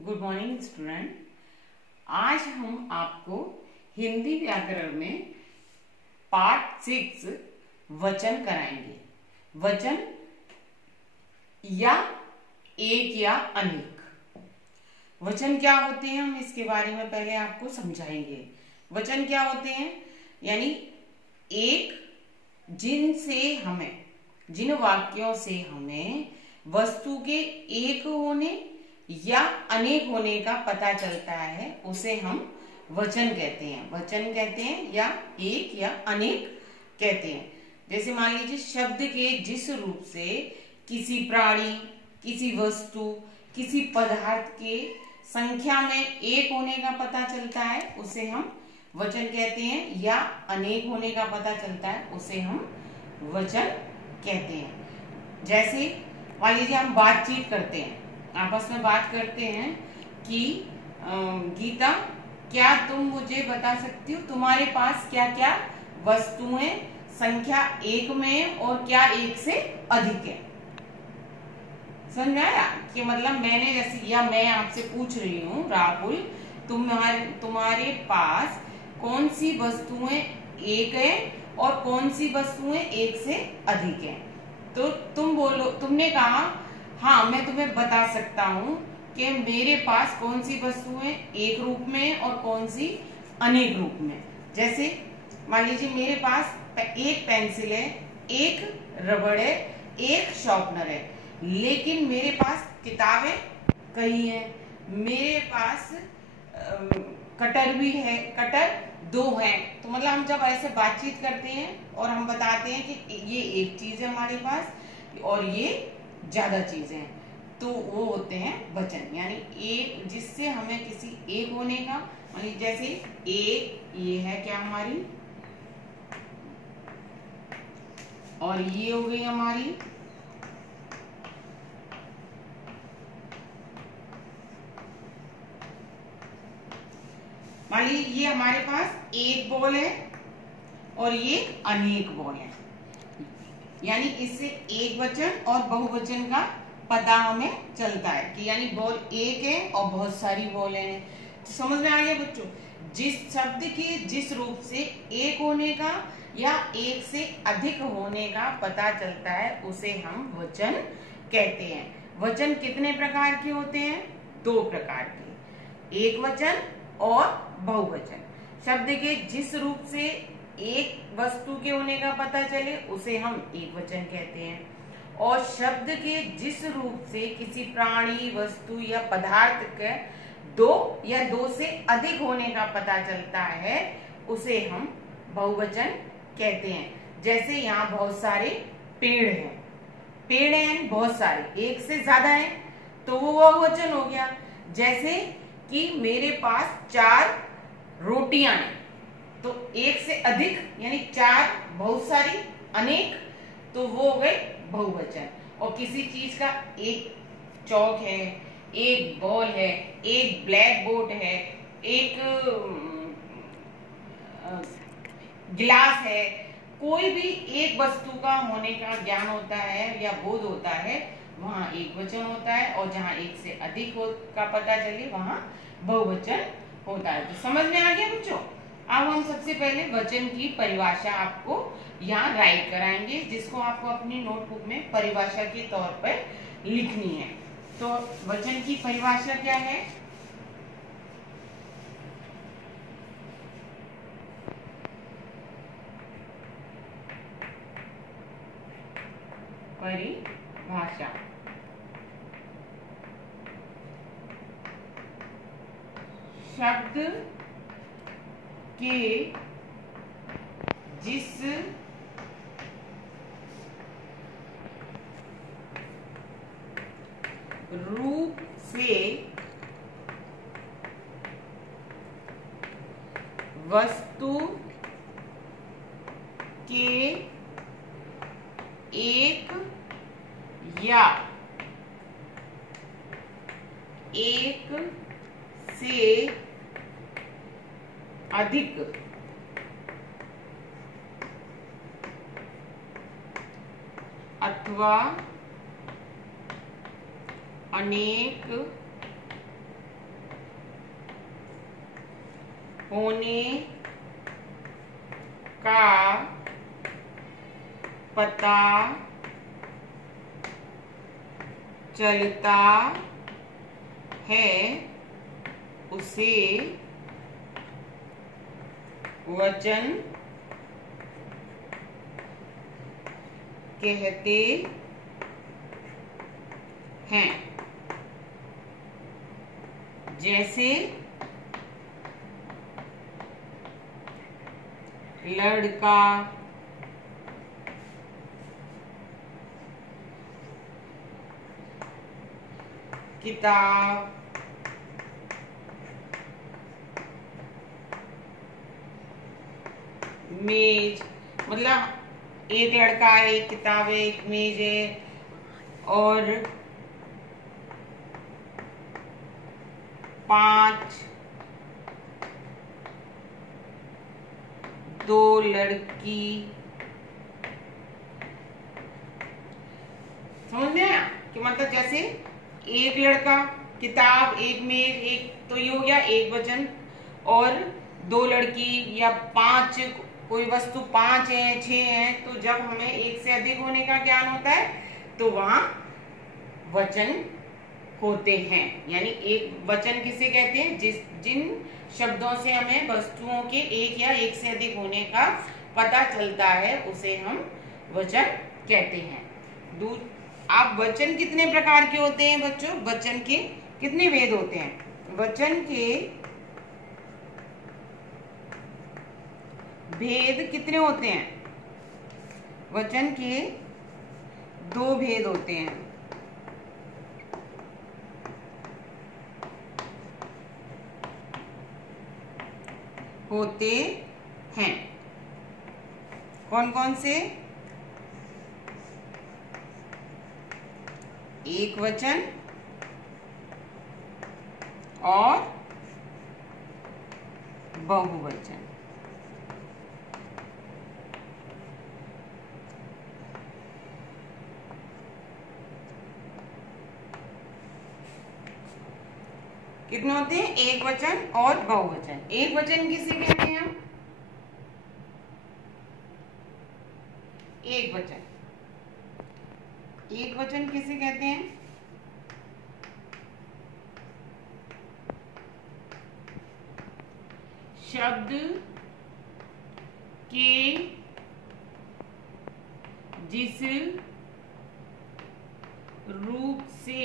Good morning student. आज हम आपको हिंदी व्याकरण में पार्ट 6 वचन कराएंगे। वचन या एक या अनेक वचन क्या होते हैं, हम इसके बारे में पहले आपको समझाएंगे। वचन क्या होते हैं, यानी एक जिन वाक्यों से हमें वस्तु के एक होने या अनेक होने का पता चलता है उसे हम वचन कहते हैं। वचन कहते हैं या एक या अनेक कहते हैं। जैसे मान लीजिए शब्द के जिस रूप से किसी प्राणी, किसी वस्तु, किसी पदार्थ के संख्या में एक होने का पता चलता है उसे हम वचन कहते हैं, या अनेक होने का पता चलता है उसे हम वचन कहते हैं। जैसे मान लीजिए हम बातचीत करते हैं, आपस में बात करते हैं कि गीता, क्या तुम मुझे बता सकती हो तुम्हारे पास क्या क्या वस्तुएं संख्या एक में और क्या एक से अधिक है। समझ में आया कि मतलब मैंने जैसे, या मैं आपसे पूछ रही हूँ राहुल, तुम्हारे पास कौन सी वस्तुएं एक है और कौन सी वस्तुएं एक से अधिक है। तो तुमने कहा हाँ मैं तुम्हें बता सकता हूँ कि मेरे पास कौन सी वस्तुएं एक रूप में और कौन सी अनेक रूप में। जैसे मान लीजिए मेरे पास एक पेंसिल है, एक रबड़ है, एक शार्पनर है, लेकिन मेरे पास किताबें कई हैं। मेरे पास कटर भी है, कटर 2 हैं। तो मतलब हम जब ऐसे बातचीत करते हैं और हम बताते हैं कि ये एक चीज है हमारे पास और ये ज्यादा चीजें हैं, तो वो होते हैं वचन। यानी एक जिससे हमें किसी एक होने का, यानी जैसे एक ये है क्या हमारी, और ये हो गई हमारी, मान लीजिए ये हमारे पास एक बॉल है और ये अनेक बॉल है। यानी इससे एक वचन और बहुवचन का पता हमें चलता है कि यानी बॉल एक है और बहुत सारी बॉलें हैं। तो समझ में आ गया बच्चों, जिस शब्द के जिस रूप से एक होने का या एक से अधिक होने का पता चलता है उसे हम वचन कहते हैं। वचन कितने प्रकार के होते हैं? 2 प्रकार के, एक वचन और बहुवचन। शब्द के जिस रूप से एक वस्तु के होने का पता चले उसे हम एक वचन कहते हैं, और शब्द के जिस रूप से किसी प्राणी, वस्तु या पदार्थ के 2 या 2 से अधिक होने का पता चलता है उसे हम बहुवचन कहते हैं। जैसे यहाँ बहुत सारे पेड़ हैं बहुत सारे, एक से ज्यादा है तो वो बहुवचन हो गया। जैसे कि मेरे पास 4 रोटियां हैं, तो एक से अधिक यानी 4 बहुत सारी, अनेक तो वो हो गए बहुवचन। और किसी चीज का एक चौक है, एक बॉल है, एक ब्लैक बोर्ड है, एक गिलास है, कोई भी एक वस्तु का होने का ज्ञान होता है या बोध होता है वहां एक वचन होता है, और जहां एक से अधिक का पता चले वहां बहुवचन होता है। तो समझ में आ गया बच्चों। अब हम सबसे पहले वचन की परिभाषा आपको यहाँ राइट कराएंगे, जिसको आपको अपनी नोटबुक में परिभाषा के तौर पर लिखनी है। तो वचन की परिभाषा क्या है? परिभाषा शब्द के जिस रूप से वस्तु के एक या एक से अधिक अथवा अनेक होने का पता चलता है उसे वचन कहते हैं। जैसे लड़का, किताब, मेज, मतलब एक लड़का है, एक किताब है, एक मेज है, और 5 2 लड़की। समझ में आया कि मतलब जैसे एक लड़का, किताब, एक मेज, एक, तो ये हो गया एक वचन। और 2 लड़की या 5, कोई वस्तु 5 है, 6 है, तो जब हमें एक से अधिक होने का ज्ञान होता है तो वहां वचन होते हैं। यानी एक वचन किसे कहते हैं? जिन शब्दों से हमें वस्तुओं के एक या एक से अधिक होने का पता चलता है उसे हम वचन कहते हैं। आप वचन कितने प्रकार के होते हैं बच्चों? वचन के कितने भेद होते हैं? वचन के भेद कितने होते हैं? वचन के 2 भेद होते हैं। होते हैं कौन कौन से? एक वचन और बहुवचन। कितने होते हैं? एक वचन और बहुवचन। एक वचन किसे कहते हैं हम? एक वचन, एक वचन किसे कहते हैं? शब्द के जिस रूप से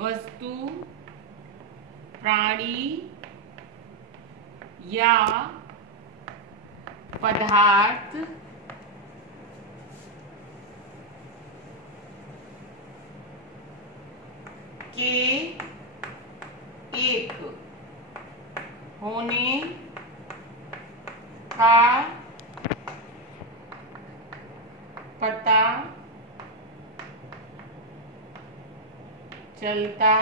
वस्तु, प्राणी या पदार्थ के एक होने का पता चलता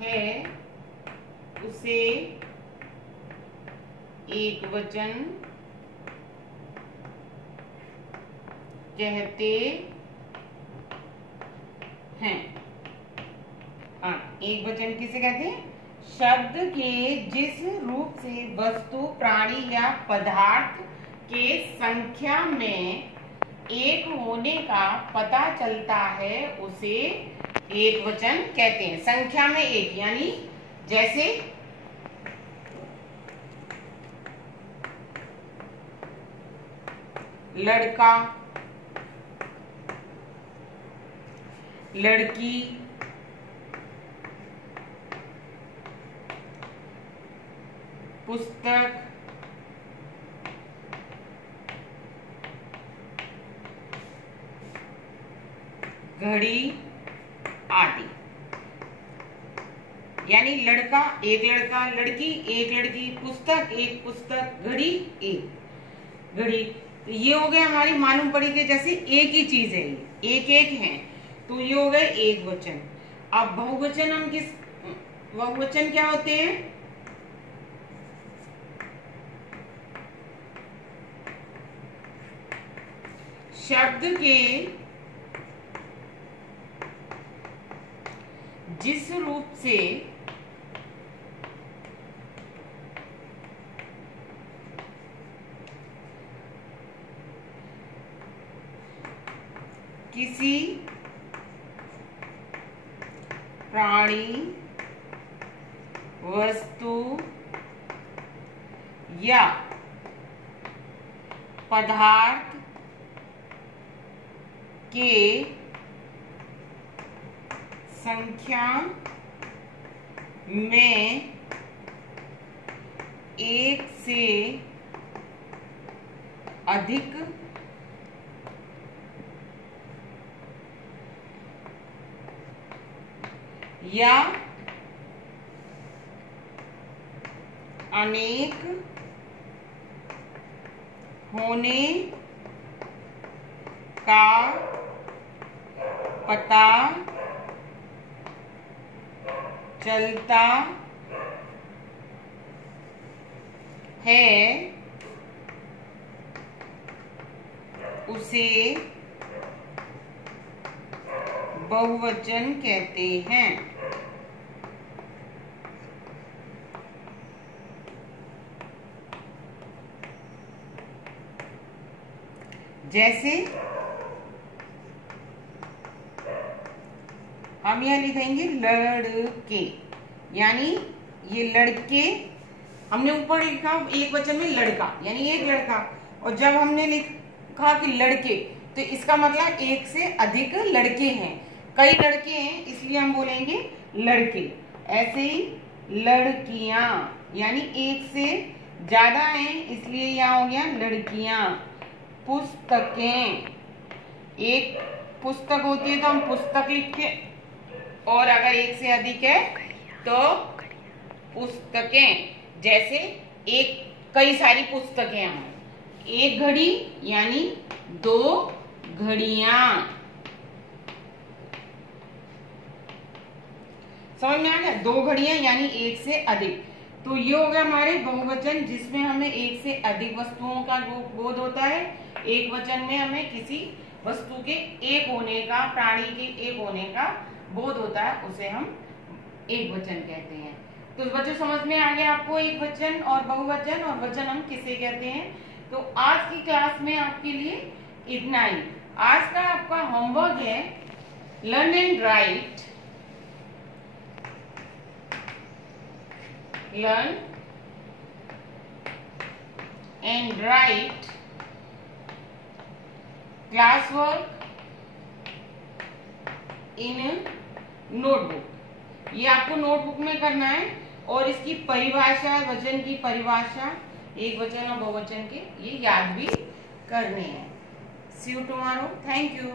है उसे एक वचन कहते हैं। एक वचन किसे कहते हैं? शब्द के जिस रूप से वस्तु, प्राणी या पदार्थ के संख्या में एक होने का पता चलता है उसे एक वचन कहते हैं। संख्या में एक, यानी जैसे लड़का, लड़की, पुस्तक, घड़ी आदि। यानी लड़का, एक लड़का, लड़की, एक लड़की, पुस्तक, एक पुस्तक, घड़ी, एक घड़ी। तो ये हो गए हमारी मालूम पड़ी कि जैसे एक ही चीज है, ये एक एक है, तो ये हो गए एक वचन। अब बहुवचन हम किस, बहुवचन क्या होते हैं? शब्द के जिस रूप से किसी प्राणी, वस्तु या पदार्थ के संख्या में एक से अधिक या अनेक होने का पता चलता है, उसे बहुवचन कहते हैं। जैसे हम यह लिखेंगे लड़के, यानी ये लड़के हमने ऊपर लिखा एक वचन में लड़का, यानी एक लड़का, और जब हमने लिखा कि लड़के तो इसका मतलब एक से अधिक लड़के हैं, कई लड़के हैं, इसलिए हम बोलेंगे लड़के। ऐसे ही लड़कियां, यानी एक से ज्यादा हैं, इसलिए यहाँ हो गया लड़कियां। पुस्तकें, एक पुस्तक होती है तो हम पुस्तक लिखते, और अगर एक से अधिक है तो पुस्तकें। जैसे एक कई सारी पुस्तकें हैं, एक घड़ी यानी दो घड़ियां। समझ में आ गया? दो घड़ियां यानी एक से अधिक। तो ये हो गया हमारे बहुवचन, जिसमें हमें एक से अधिक वस्तुओं का बोध होता है। एक वचन में हमें किसी वस्तु के एक होने का, प्राणी के एक होने का बोध होता है, उसे हम एक वचन कहते हैं। तो बच्चों समझ में आ गया आपको एक वचन और बहुवचन, और वचन हम किसे कहते हैं। तो आज की क्लास में आपके लिए इतना ही। आज का आपका होमवर्क है learn and right, learn and write classwork in notebook। ये आपको नोटबुक में करना है, और इसकी परिभाषा, वचन की परिभाषा, एक वचन और बहुवचन के, ये याद भी करने हैं। See you tomorrow. Thank you.